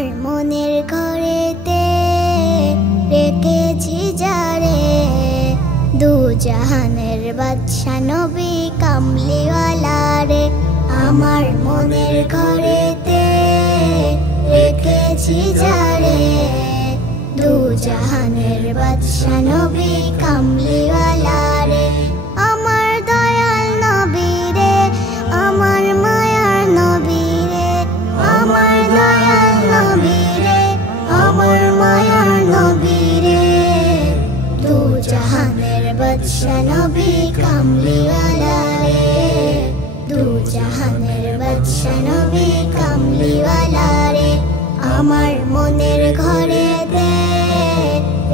আমার মনের ঘরেতে রেখেছি যারে, দু জাহানের বাদশা নবী কামলিওয়ালা রে। আমার মনের ঘরেতে রেখেছি যারে, দু জাহানের বাদশা নবী কামলিওয়ালা রে। আমার দয়াল নবী রে, আমার মায়ার নবী রে, আমার দয়াল নবী রে, আমার মায়ার নবী রে। দু জাহানের বাদশা নবী কামলিওয়ালা রে, দু জাহানের বাদশা নবী কামলিওয়ালা রে। আমার মনের ঘরেতে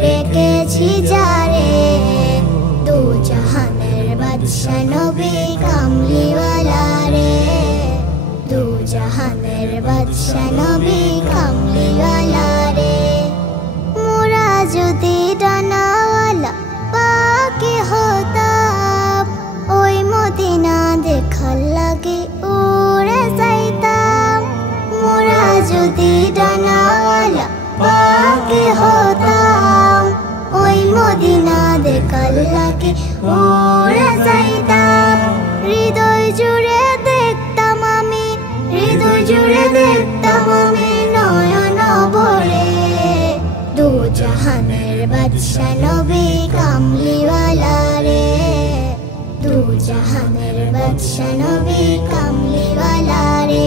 রেখেছি যারে, দু জাহানের বাদশা নবী কামলিওয়ালা রে, দু জাহানের বাদশা নবী কামলিওয়ালা রে। মোরা যদি ডানাওয়ালা পাখি হতাম, ওই মদিনা দেখার লাগে উড়ে যাইতাম। মোরা যদি ডানাওয়ালা পাখি হতাম, ওই মদিনা দেখার লাগে উড়ে যাইতাম। হৃদয় জুড়ে দেখতাম আমি, হৃদয় জুড়ে দেখতাম আমি নয়ন ভরে, দু জাহানের বাদশা নবী কামলিওয়ালা রে, দু জাহানের বাদশা নবী কামলিওয়ালা রে।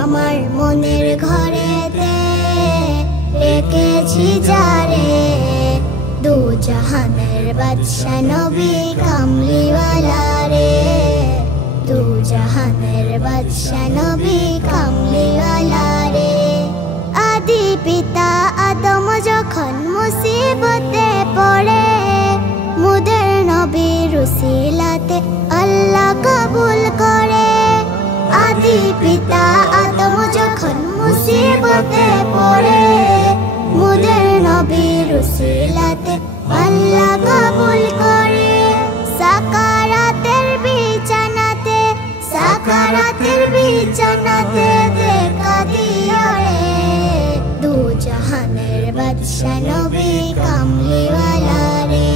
আমার মনের ঘরেতে রেখেছি যারে, দু জাহানের বাদশা নবী কামলিওয়ালা রে, দু জাহানের বাদশা নবী কামলিওয়ালা রে। আদি পিতা আদম যখন মুসিবতে পড়ে, মুদের নবীর উসিলাতে আল্লাহ কবুল করে। আদি পিতা আদম যখন মুসিবতে পড়ে, মুদের নবীর উসিলাতে আল্লাহ কবুল করে। সাকারাতের বিছানাতে, সাকারাতের বিছানাতে দেখা দিও রে, দু জাহানের বাদশা নবী কামলিওয়ালা রে,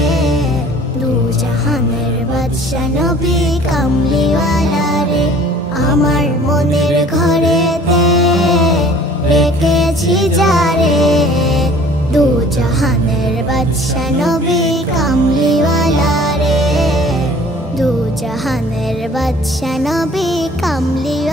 দু জাহানের বাদশা নবী কামলিওয়ালা রে। আমার মনের ঘরেতে রেখেছি যারে, দু জাহানের বাদশা নবী কামলিওয়ালা রে, দু জাহানের বাদশা নবী কামলিওয়ালা।